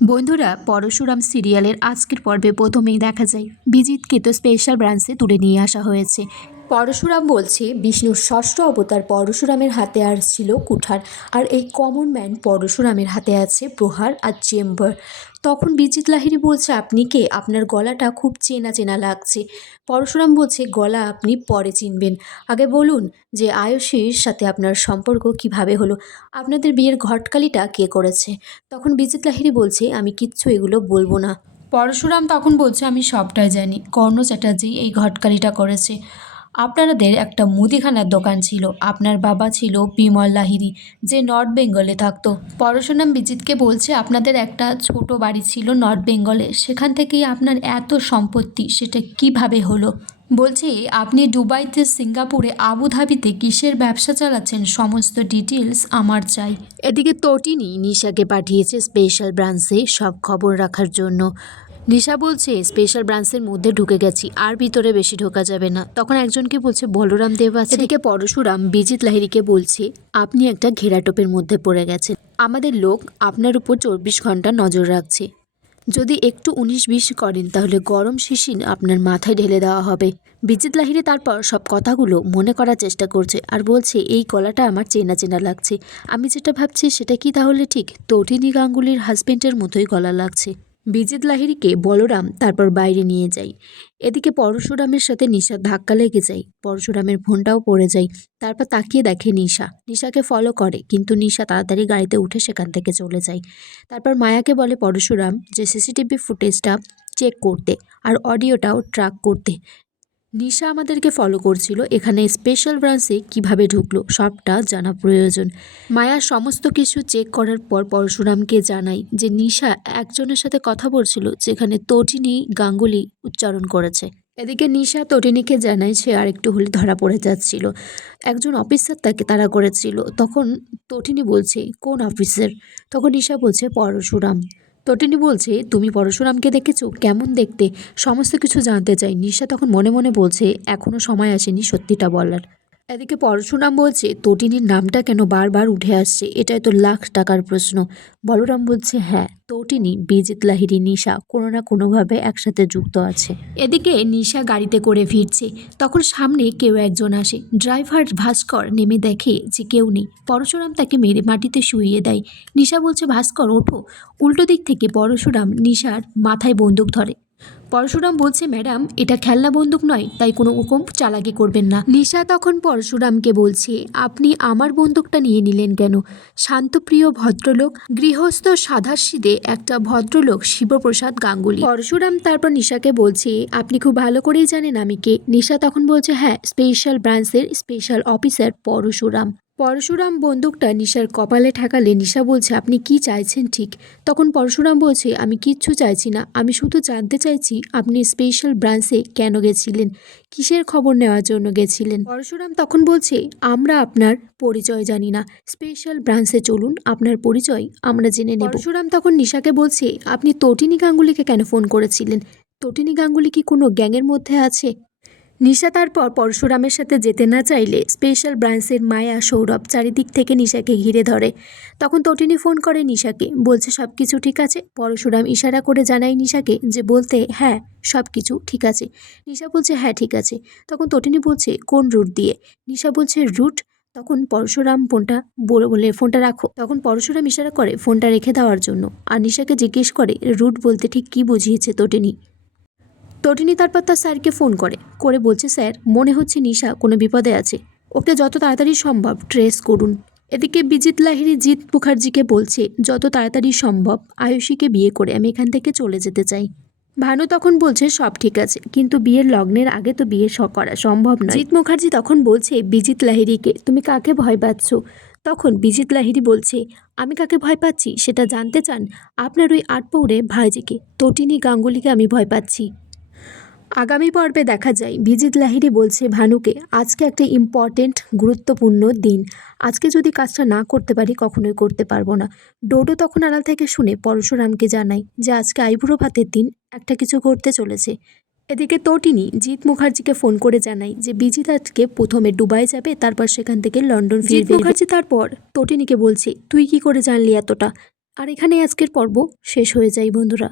বন্ধুরা, পরশুরাম সিরিয়ালের আজকের পর্বে প্রথমেই দেখা যায় বিজিতকে তো স্পেশাল ব্রাঞ্চে তুলে নিয়ে আসা হয়েছে। পরশুরাম বলছে বিষ্ণুর ষষ্ঠ অবতার পরশুরামের হাতে আর ছিল কুঠার, আর এই কমন ম্যান পরশুরামের হাতে আছে প্রহার আর চেম্বার। তখন বিজিত লাহিড়ী বলছে, আপনি কে? আপনার গলাটা খুব চেনা চেনা লাগছে। পরশুরাম বলছে, গলা আপনি পরে চিনবেন, আগে বলুন যে আয়ুষীর সাথে আপনার সম্পর্ক কিভাবে হলো, আপনাদের বিয়ের ঘটকালিটা কে করেছে। তখন বিজিত লাহিড়ী বলছে, আমি কিচ্ছু এগুলো বলবো না। পরশুরাম তখন বলছে, আমি সবটাই জানি, কর্ণ চ্যাটার্জি এই ঘটকালিটা করেছে। আপনাদের একটা মুদিখানার দোকান ছিল, আপনার বাবা ছিল বিমল লাহিড়ী, যে নর্থ বেঙ্গলে থাকতো। পরশুরাম বিজিতকে বলছে, আপনাদের একটা ছোট বাড়ি ছিল নর্থ বেঙ্গলে, সেখান থেকেই আপনার এত সম্পত্তি, সেটা কিভাবে হলো। বলছে, আপনি দুবাইতে, সিঙ্গাপুরে, আবুধাবিতে কিসের ব্যবসা চালাচ্ছেন, সমস্ত ডিটেলস আমার চাই। এদিকে তটিনী নিশাকে পাঠিয়েছে স্পেশাল ব্রাঞ্চে সব খবর রাখার জন্য। নিশা বলছে, স্পেশাল ব্রাঞ্চের মধ্যে ঢুকে গেছি, আর ভিতরে বেশি ঢোকা যাবে না। তখন একজনকে বলছে বলরাম দেব আছে। এদিকে পরশুরাম বিজিত লাহিড়ীকে বলছে, আপনি একটা ঘেরাটোপের মধ্যে পড়ে গেছেন, আমাদের লোক আপনার উপর 24 ঘন্টা নজর রাখছে। যদি একটু 19-20 করেন তাহলে গরম শিশির আপনার মাথায় ঢেলে দেওয়া হবে। বিজিত লাহিড়ী তারপর সব কথাগুলো মনে করার চেষ্টা করছে আর বলছে, এই গলাটা আমার চেনা চেনা লাগছে। আমি যেটা ভাবছি সেটা কি তাহলে ঠিক? তটিনী গাঙ্গুলির হাজবেন্ডের মতোই গলা লাগছে। বিজিত লাহিড়ীকে বলরাম তারপর বাইরে নিয়ে যায়। এদিকে পরশুরামের সাথে নিশার ধাক্কা লেগে যায়, পরশুরামের ফোনটাও পড়ে যায়। তারপর তাকিয়ে দেখে নিশাকে ফলো করে, কিন্তু নিশা তাড়াতাড়ি গাড়িতে উঠে সেখান থেকে চলে যায়। তারপর মায়াকে বলে পরশুরাম যে সিসিটিভি ফুটেজটা চেক করতে আর অডিওটাও ট্র্যাক করতে। নিশা আমাদেরকে ফলো করছিল, এখানে স্পেশাল ব্রাঞ্চে কিভাবে ঢুকলো সবটা জানা প্রয়োজন। মায়া সমস্ত কিছু চেক করার পর পরশুরামকে জানায় যে নিশা একজনের সাথে কথা বলছিল, যেখানে তটিনী গাঙ্গুলি উচ্চারণ করেছে। এদিকে নিশা তটিনীকে জানায় সে আর একটু হলে ধরা পড়ে যাচ্ছিল, একজন অফিসার তাকে তাড়া করেছিল। তখন তটিনী বলছে, কোন অফিসার? তখন নিশা বলছে, পরশুরাম। তটিনী বলছে, তুমি পরশুরামকে দেখেছো? কেমন দেখতে? সমস্ত কিছু জানতে চাই। নিশা তখন মনে মনে বলছে, এখনো সময় আসেনি সত্যিটা বলার। এদিকে পরশুরাম বলছে, তটিনীর নামটা কেন বারবার উঠে আসছে, এটাই তো লাখ টাকার প্রশ্ন। বলরাম বলছে, হ্যাঁ, তটিনী, বিজিত লাহিড়ী, নিশা কোনো না কোনোভাবে একসাথে যুক্ত আছে। এদিকে নিশা গাড়িতে করে ফিরছে, তখন সামনে কেউ একজন আসে। ড্রাইভার ভাস্কর নেমে দেখে যে কেউ নেই। পরশুরাম তাকে মেরে মাটিতে শুইয়ে দেয়। নিশা বলছে, ভাস্কর ওঠো। উল্টো দিক থেকে পরশুরাম নিশার মাথায় বন্দুক ধরে। পরশুরাম বলছে, ম্যাডাম, এটা খেলনা বন্দুক নয়, তাই কোনো রকম চালাকি করবেন না। নিশা তখন পরশুরামকে বলছে, আপনি আমার বন্দুকটা নিয়ে নিলেন কেন? শান্তপ্রিয় ভদ্রলোক, গৃহস্থ সাধাসিদে একটা ভদ্রলোক শিবপ্রসাদ গাঙ্গুলি। পরশুরাম তারপর নিশাকে বলছে, আপনি খুব ভালো করেই জানেন আমি কে। নিশা তখন বলছে, হ্যাঁ, স্পেশাল ব্রাঞ্চের স্পেশাল অফিসার পরশুরাম। পরশুরাম বন্দুকটা নিশার কপালে ঠেকালে নিশা বলছে, আপনি কি চাইছেন ঠিক? তখন পরশুরাম বলছে, আমি কিচ্ছু চাইছি না, আমি শুধু জানতে চাইছি আপনি স্পেশাল ব্রাঞ্চে কেন গেছিলেন, কিসের খবর নেওয়ার জন্য গেছিলেন। পরশুরাম তখন বলছে, আমরা আপনার পরিচয় জানি না, স্পেশাল ব্রাঞ্চে চলুন, আপনার পরিচয় আমরা জেনে নেব। পরশুরাম তখন নিশাকে বলছে, আপনি তটিনী গাঙ্গুলিকে কেন ফোন করেছিলেন? তটিনী গাঙ্গুলি কি কোনো গ্যাংয়ের মধ্যে আছে? নিশা তারপর পরশুরামের সাথে যেতে না চাইলে স্পেশাল ব্রাঞ্চের মায়া, সৌরভ চারিদিক থেকে নিশাকে ঘিরে ধরে। তখন তটিনী ফোন করে নিশাকে, বলছে সব কিছু ঠিক আছে। পরশুরাম ইশারা করে জানায় নিশাকে যে বলতে, হ্যাঁ সব কিছু ঠিক আছে। নিশা বলছে, হ্যাঁ ঠিক আছে। তখন তটিনী বলছে, কোন রুট দিয়ে? নিশা বলছে, রুট। তখন পরশুরাম ফোনটা বলে, ফোনটা রাখো। তখন পরশুরাম ইশারা করে ফোনটা রেখে দেওয়ার জন্য, আর নিশাকে জিজ্ঞেস করে রুট বলতে ঠিক কী বুঝিয়েছে তটিনী। তটিনী তারপর তার স্যারকে ফোন করে বলছে, স্যার, মনে হচ্ছে নিশা কোনো বিপদে আছে, ওকে যত তাড়াতাড়ি সম্ভব ট্রেস করুন। এদিকে বিজিত লাহিড়ী জিৎ মুখার্জিকে বলছে, যত তাড়াতাড়ি সম্ভব আয়ুষীকে বিয়ে করে আমি এখান থেকে চলে যেতে চাই। ভানু তখন বলছে, সব ঠিক আছে, কিন্তু বিয়ের লগ্নের আগে তো বিয়ে করা সম্ভব নয়। জিৎ মুখার্জি তখন বলছে বিজিত লাহিড়ীকে, তুমি কাকে ভয় পাচ্ছ? তখন বিজিত লাহিড়ী বলছে, আমি কাকে ভয় পাচ্ছি সেটা জানতে চান? আপনার ওই আটপৌরে ভাইজিকে, তটিনী গাঙ্গুলিকে আমি ভয় পাচ্ছি। আগামী পর্বে দেখা যায় বিজিত লাহিড়ী বলছে ভানুকে, আজকে একটা ইম্পর্টেন্ট গুরুত্বপূর্ণ দিন, আজকে যদি কাজটা না করতে পারি কখনোই করতে পারবো না। ডোডো তখন আড়াল থেকে শুনে পরশুরামকে জানায় যে আজকে আইবুড়ো ভাতের দিন, একটা কিছু করতে চলেছে। এদিকে তটিনী জিৎ মুখার্জিকে ফোন করে জানায় যে বিজিত আজকে প্রথমে দুবাই যাবে, তারপর সেখান থেকে লন্ডন ফিরবে। জিৎ মুখার্জি তারপর তটিনীকে বলছে, তুই কি করে জানলি এতটা? আর এখানে আজকের পর্ব শেষ হয়ে যায় বন্ধুরা।